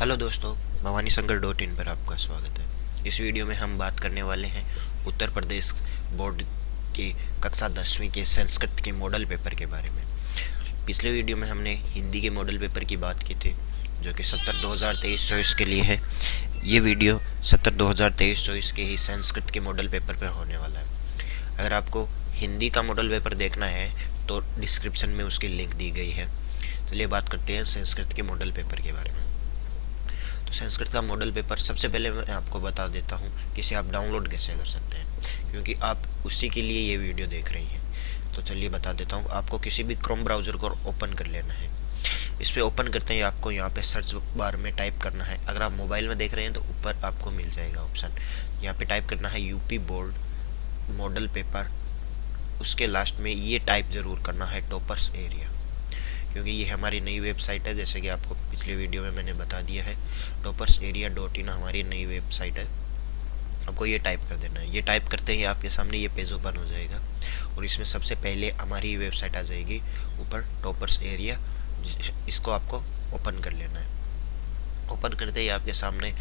Hello दोस्तों, Bhavani Shankar dot in पर आपका स्वागत है। इस वीडियो में हम बात करने वाले हैं उत्तर प्रदेश बोर्ड के कक्षा 10वीं के संस्कृत के मॉडल पेपर के बारे में। पिछले वीडियो में हमने हिंदी के मॉडल पेपर की बात की थी, जो कि 70-2023-24 के लिए है। ये वीडियो 70-2023-24 के ही संस्कृत के मॉडल पेपर पर होने वाला है। अगर आपको हिंदी का मॉडल पेपर देखना है तो डिस्क्रिप्शन में उसकी लिंक दी गई है। चलिए बात करते हैं संस्कृत के मॉडल पेपर के बारे में। तो संस्कृत का मॉडल पेपर सबसे पहले मैं आपको बता देता हूँ कि इसे आप डाउनलोड कैसे कर सकते हैं, क्योंकि आप उसी के लिए ये वीडियो देख रही हैं। तो चलिए बता देता हूँ। आपको किसी भी क्रोम ब्राउज़र को ओपन कर लेना है। इस पर ओपन करते ही आपको यहाँ पे सर्च बार में टाइप करना है। अगर आप मोबाइल में देख रहे हैं तो ऊपर आपको मिल जाएगा ऑप्शन, यहाँ पे टाइप करना है यूपी बोर्ड मॉडल पेपर। उसके लास्ट में ये टाइप ज़रूर करना है टॉपर्स एरिया, क्योंकि ये हमारी नई वेबसाइट है। जैसे कि आपको पिछले वीडियो में मैंने बता दिया है, toppersaria.in हमारी नई वेबसाइट है। आपको ये टाइप कर देना है। ये टाइप करते ही आपके सामने ये पेज ओपन हो जाएगा और इसमें सबसे पहले हमारी वेबसाइट आ जाएगी ऊपर, टॉपर्स एरिया। इसको आपको ओपन कर लेना है। ओपन करते ही आपके सामने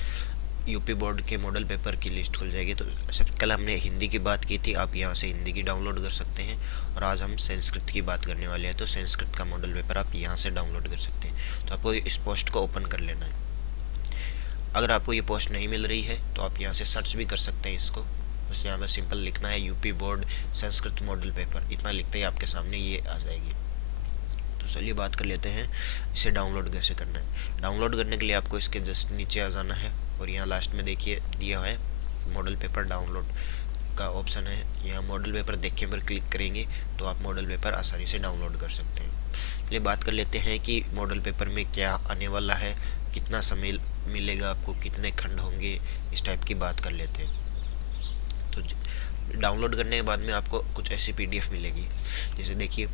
यूपी बोर्ड के मॉडल पेपर की लिस्ट खुल जाएगी। तो सब कल हमने हिंदी की बात की थी, आप यहाँ से हिंदी की डाउनलोड कर सकते हैं। और आज हम संस्कृत की बात करने वाले हैं, तो संस्कृत का मॉडल पेपर आप यहाँ से डाउनलोड कर सकते हैं। तो आपको इस पोस्ट को ओपन कर लेना है। अगर आपको ये पोस्ट नहीं मिल रही है तो आप यहाँ से सर्च भी कर सकते हैं इसको। बस यहाँ पर सिंपल लिखना है UP board Sanskrit model paper, इतना लिखते ही आपके सामने ये आ जाएगी। तो चलिए बात कर लेते हैं इसे डाउनलोड कैसे करना है। डाउनलोड करने के लिए आपको इसके जस्ट नीचे आ जाना है और यहाँ लास्ट में देखिए दिया है मॉडल पेपर डाउनलोड का ऑप्शन है। यहाँ मॉडल पेपर देखने पर क्लिक करेंगे तो आप मॉडल पेपर आसानी से डाउनलोड कर सकते हैं। चलिए बात कर लेते हैं कि मॉडल पेपर में क्या आने वाला है, कितना समय मिलेगा आपको, कितने खंड होंगे, इस टाइप की बात कर लेते हैं। तो डाउनलोड करने के बाद में आपको कुछ ऐसी PDF मिलेगी। जैसे देखिए,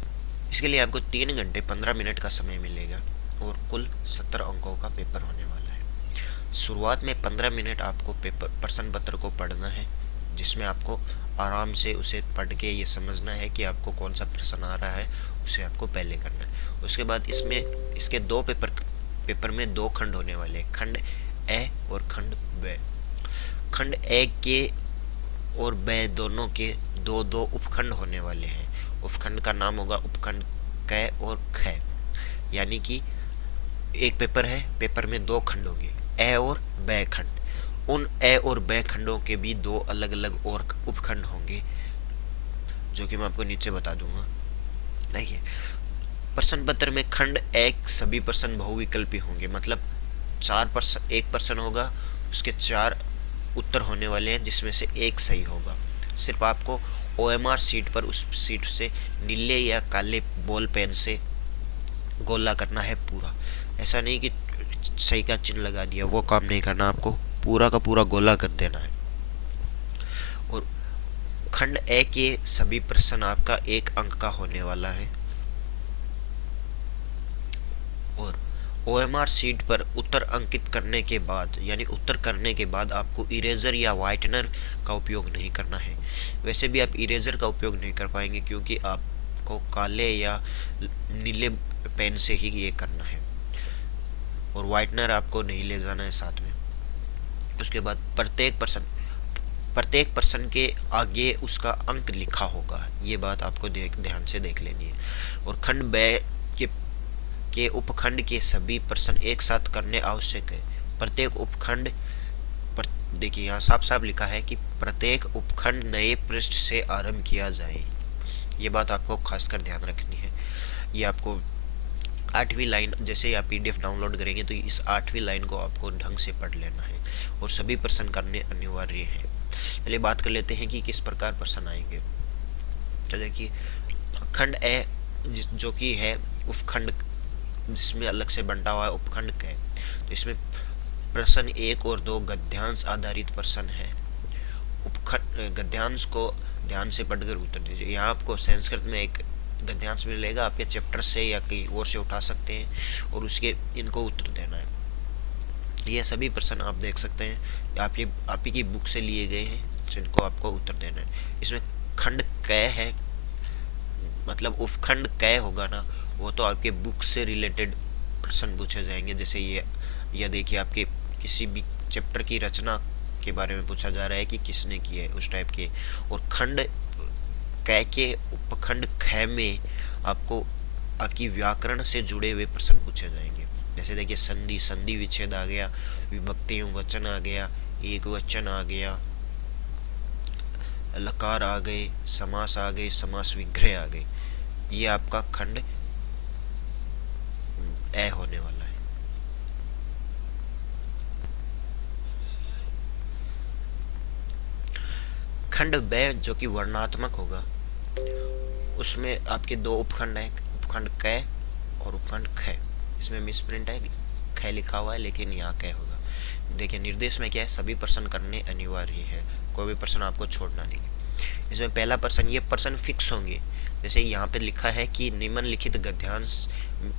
इसके लिए आपको 3 घंटे 15 मिनट का समय मिलेगा और कुल 70 अंकों का पेपर होने वाला है। शुरुआत में 15 मिनट आपको पेपर प्रश्न पत्र को पढ़ना है, जिसमें आपको आराम से उसे पढ़ के ये समझना है कि आपको कौन सा प्रश्न आ रहा है, उसे आपको पहले करना है। उसके बाद इसके दो पेपर में 2 खंड होने वाले हैं, खंड ए और खंड ब। खंड ए के और ब दोनों के दो दो उपखंड होने वाले हैं। उपखंड का नाम होगा उपखंड क और ख। यानी कि एक पेपर है, पेपर में 2 खंड होंगे, ए और ब खंड। उन ए और ब खंडों के भी 2 अलग अलग और उपखंड होंगे, जो कि मैं आपको नीचे बता दूंगा। देखिए, प्रश्न पत्र में खंड एक सभी प्रश्न बहुविकल्पी होंगे, मतलब 4 प्रश्न, एक प्रश्न होगा, उसके 4 उत्तर होने वाले हैं, जिसमें से एक सही होगा। सिर्फ आपको OMR सीट पर उस सीट से नीले या काले बॉल पेन से गोला करना है पूरा। ऐसा नहीं कि सही का चिन्ह लगा दिया, वो काम नहीं करना, आपको पूरा का पूरा गोला कर देना है। और खंड ए के सभी प्रश्न आपका 1 अंक का होने वाला है। और OMR सीट पर उत्तर अंकित करने के बाद, यानी उत्तर करने के बाद आपको इरेजर या वाइटनर का उपयोग नहीं करना है। वैसे भी आप इरेजर का उपयोग नहीं कर पाएंगे, क्योंकि आपको काले या नीले पेन से ही ये करना है, और वाइटनर आपको नहीं ले जाना है साथ में। उसके बाद प्रत्येक प्रश्न के आगे उसका अंक लिखा होगा, ये बात आपको ध्यान से देख लेनी है। और खंड ब के उपखंड के सभी प्रश्न एक साथ करने आवश्यक है। प्रत्येक उपखंड पर, देखिए यहाँ साफ साफ लिखा है कि प्रत्येक उपखंड नए पृष्ठ से आरंभ किया जाए। ये बात आपको खासकर ध्यान रखनी है। ये आपको 8वीं लाइन, जैसे आप PDF डाउनलोड करेंगे तो इस 8वीं लाइन को आपको ढंग से पढ़ लेना है और सभी प्रश्न करने अनिवार्य है। चलिए बात कर लेते हैं कि किस प्रकार प्रश्न आएंगे। तो देखिए, खंड ए जो कि है उपखंड, जिसमें अलग से बंटा हुआ है उपखंड का, तो इसमें प्रश्न 1 और 2 गद्यांश आधारित प्रश्न है। उपखंड गद्यांश को ध्यान से पढ़कर उत्तर दीजिए। यहाँ आपको संस्कृत में एक गद्यांश मिलेगा, आपके चैप्टर से या कहीं और से उठा सकते हैं और उसके इनको उत्तर देना है। ये सभी प्रश्न आप देख सकते हैं, आप ही की बुक से लिए गए हैं, जिनको आपको उत्तर देना है। इसमें खंड क है, मतलब उपखंड क होगा ना, वो तो आपके बुक से रिलेटेड प्रश्न पूछे जाएंगे। जैसे ये देखिए, आपके किसी भी चैप्टर की रचना के बारे में पूछा जा रहा है कि किसने की है, उस टाइप के। और खंड क के उपखंड ख में आपको आपकी व्याकरण से जुड़े हुए प्रश्न पूछे जाएंगे। जैसे देखिए, संधि, संधि विच्छेद आ गया, विभक्ति वचन आ गया, एक वचन आ गया, लकार आ गए, समास आ गए, समास विग्रह आ गए। ये आपका खंड ए होने वाला है। खंड ब जो कि वर्णात्मक होगा, उसमें आपके दो उपखंड हैं, उपखंड क और उपखंड ख। इसमें मिसप्रिंट है, ख लिखा हुआ है लेकिन यहाँ क होगा। देखिए, निर्देश में क्या है, सभी प्रश्न करने अनिवार्य है, कोई भी प्रश्न आपको छोड़ना नहीं है। इसमें पहला प्रश्न, ये प्रश्न फिक्स होंगे। जैसे यहाँ पे लिखा है कि निम्नलिखित गद्यांश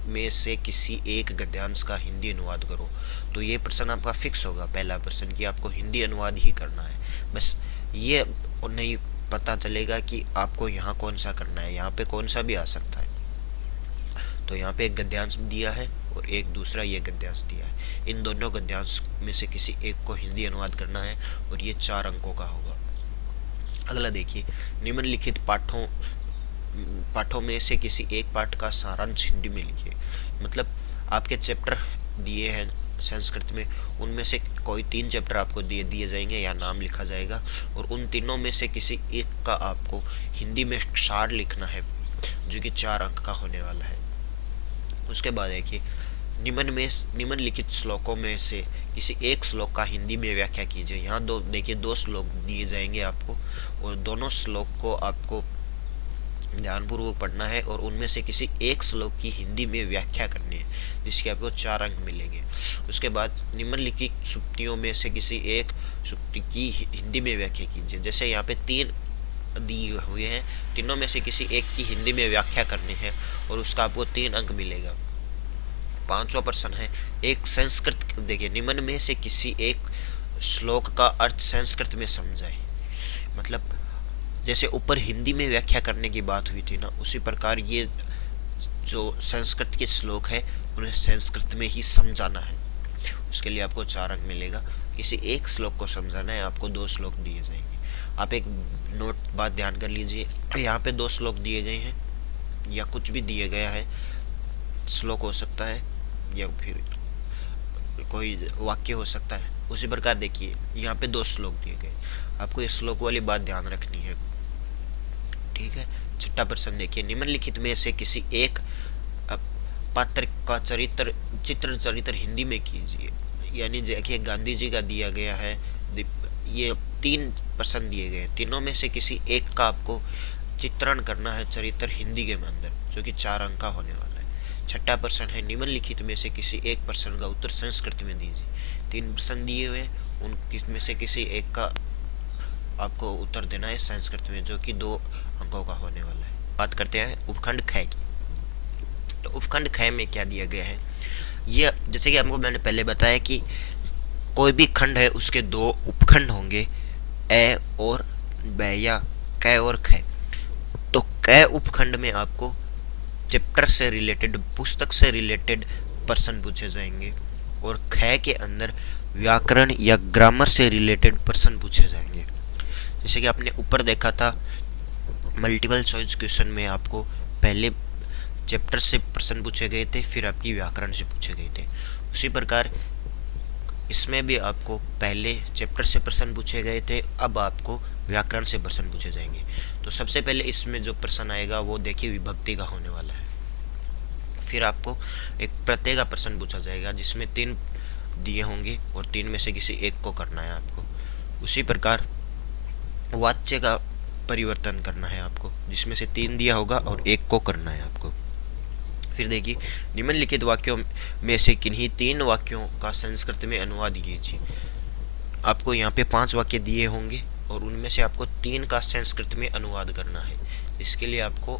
में से किसी एक गद्यांश का हिंदी अनुवाद करो, तो ये प्रश्न आपका फिक्स होगा, पहला प्रश्न, कि आपको हिंदी अनुवाद ही करना है। बस ये नहीं पता चलेगा कि आपको यहाँ कौन सा करना है, यहाँ पे कौन सा भी आ सकता है। तो यहाँ पे एक गद्यांश दिया है और एक दूसरा ये गद्यांश दिया है, इन दोनों गद्यांश में से किसी एक को हिंदी अनुवाद करना है और ये 4 अंकों का होगा। अगला देखिए, निम्नलिखित पाठों में से किसी एक पाठ का सारांश हिंदी में लिखिए। मतलब आपके चैप्टर दिए हैं संस्कृत में, उनमें से कोई 3 चैप्टर आपको दिए जाएंगे या नाम लिखा जाएगा, और उन तीनों में से किसी एक का आपको हिंदी में सार लिखना है, जो कि 4 अंक का होने वाला है। उसके बाद देखिए, निम्नलिखित श्लोकों में से किसी एक श्लोक का हिंदी में व्याख्या कीजिए। यहाँ देखिए 2 श्लोक दिए जाएंगे आपको, और दोनों श्लोक को आपको ध्यानपूर्वक पढ़ना है और उनमें से किसी एक श्लोक की हिंदी में व्याख्या करनी है, जिसके आपको 4 अंक मिलेंगे। उसके बाद निम्नलिखित सूक्तियों में से किसी एक सूक्ति की हिंदी में व्याख्या कीजिए। जैसे यहाँ पे 3 दिए हुए हैं, तीनों में से किसी एक की हिंदी में व्याख्या करनी है और उसका आपको 3 अंक मिलेगा। 5वां प्रश्न है, एक संस्कृत, देखिए, निम्न में से किसी एक श्लोक का अर्थ संस्कृत में समझाए। मतलब जैसे ऊपर हिंदी में व्याख्या करने की बात हुई थी ना, उसी प्रकार ये जो संस्कृत के श्लोक है उन्हें संस्कृत में ही समझाना है। उसके लिए आपको 4 अंक मिलेगा। किसी एक श्लोक को समझाना है, आपको 2 श्लोक दिए जाएंगे। आप एक बात ध्यान कर लीजिए, यहाँ पे 2 श्लोक दिए गए हैं या कुछ भी दिए गया है, श्लोक हो सकता है या फिर कोई वाक्य हो सकता है। उसी प्रकार देखिए, यहाँ पे 2 श्लोक दिए गए, आपको इस श्लोक वाली बात ध्यान रखनी है, ठीक है। 6वां प्रश्न देखिए, निम्नलिखित में से किसी एक पात्र का चरित्र हिंदी में कीजिए। यानी देखिए, गांधी जी का दिया गया है, ये 3 प्रश्न दिए गए, तीनों में से किसी एक का आपको चित्रण करना है चरित्र हिंदी के अंदर, जो कि 4 अंक का होने वाला है। 6वां प्रश्न है, निम्नलिखित में से किसी एक प्रश्न का उत्तर संस्कृत में दीजिए। 3 प्रश्न दिए हुए, उनमें से किसी एक का आपको उत्तर देना है संस्कृत में, जो कि 2 अंकों का होने वाला है। बात करते हैं उपखंड ख की। तो उपखंड ख में क्या दिया गया है, ये जैसे कि आपको मैंने पहले बताया कि कोई भी खंड है उसके 2 उपखंड होंगे, ए और ब या क और ख। तो क उपखंड में आपको चैप्टर से रिलेटेड, पुस्तक से रिलेटेड प्रश्न पूछे जाएंगे, और ख के अंदर व्याकरण या ग्रामर से रिलेटेड प्रश्न पूछे जाएंगे। जैसे कि आपने ऊपर देखा था, मल्टीपल चॉइस क्वेश्चन में आपको पहले चैप्टर से प्रश्न पूछे गए थे, फिर आपकी व्याकरण से पूछे गए थे। उसी प्रकार इसमें भी आपको पहले चैप्टर से प्रश्न पूछे गए थे, अब आपको व्याकरण से प्रश्न पूछे जाएंगे। तो सबसे पहले इसमें जो प्रश्न आएगा वो देखिए विभक्ति का होने वाला है। फिर आपको एक प्रत्यय का प्रश्न पूछा जाएगा, जिसमें 3 दिए होंगे और 3 में से किसी एक को करना है आपको। उसी प्रकार वाच्य का परिवर्तन करना है आपको, जिसमें से 3 दिया होगा और 1 को करना है आपको। फिर देखिए, निम्नलिखित वाक्यों में से किन्हीं 3 वाक्यों का संस्कृत में अनुवाद कीजिए। आपको यहाँ पे 5 वाक्य दिए होंगे और उनमें से आपको 3 का संस्कृत में अनुवाद करना है। इसके लिए आपको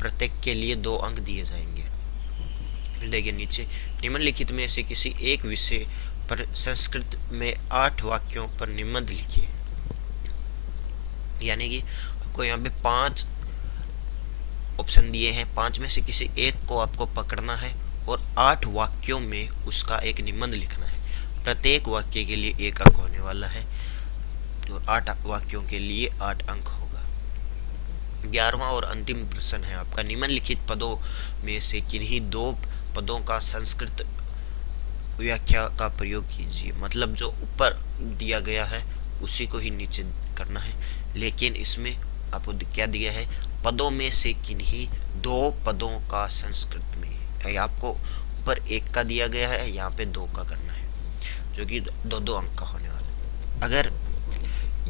प्रत्येक के लिए 2 अंक दिए जाएंगे। फिर देखिए नीचे, निम्नलिखित में से किसी एक विषय पर संस्कृत में 8 वाक्यों पर निबंध लिखिए। यानी कि आपको यहाँ पे 5 ऑप्शन दिए हैं, 5 में से किसी एक को आपको पकड़ना है और 8 वाक्यों में उसका एक निबंध लिखना है। प्रत्येक वाक्य के लिए 1 अंक होने वाला है और 8 वाक्यों के लिए 8 अंक होगा। 11वां और अंतिम प्रश्न है आपका, निम्नलिखित पदों में से किन्हीं 2 पदों का संस्कृत व्याख्या का प्रयोग कीजिए। मतलब जो ऊपर दिया गया है उसी को ही नीचे करना है, लेकिन इसमें आपको क्या दिया है, पदों में से किन्हीं 2 पदों का संस्कृत में। आपको ऊपर 1 का दिया गया है, यहाँ पे 2 का करना है, जो कि 2-2 अंक का होने वाला है। अगर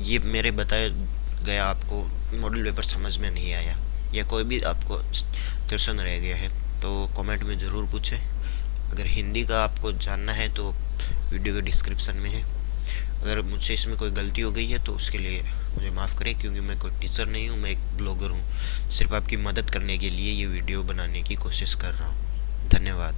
ये मेरे बताए गया आपको मॉडल पेपर समझ में नहीं आया या कोई भी आपको क्वेश्चन रह गया है तो कमेंट में ज़रूर पूछें। अगर हिंदी का आपको जानना है तो वीडियो के डिस्क्रिप्शन में है। अगर मुझसे इसमें कोई गलती हो गई है तो उसके लिए मुझे माफ़ करें, क्योंकि मैं कोई टीचर नहीं हूँ, मैं एक ब्लॉगर हूँ। सिर्फ आपकी मदद करने के लिए ये वीडियो बनाने की कोशिश कर रहा हूँ। धन्यवाद।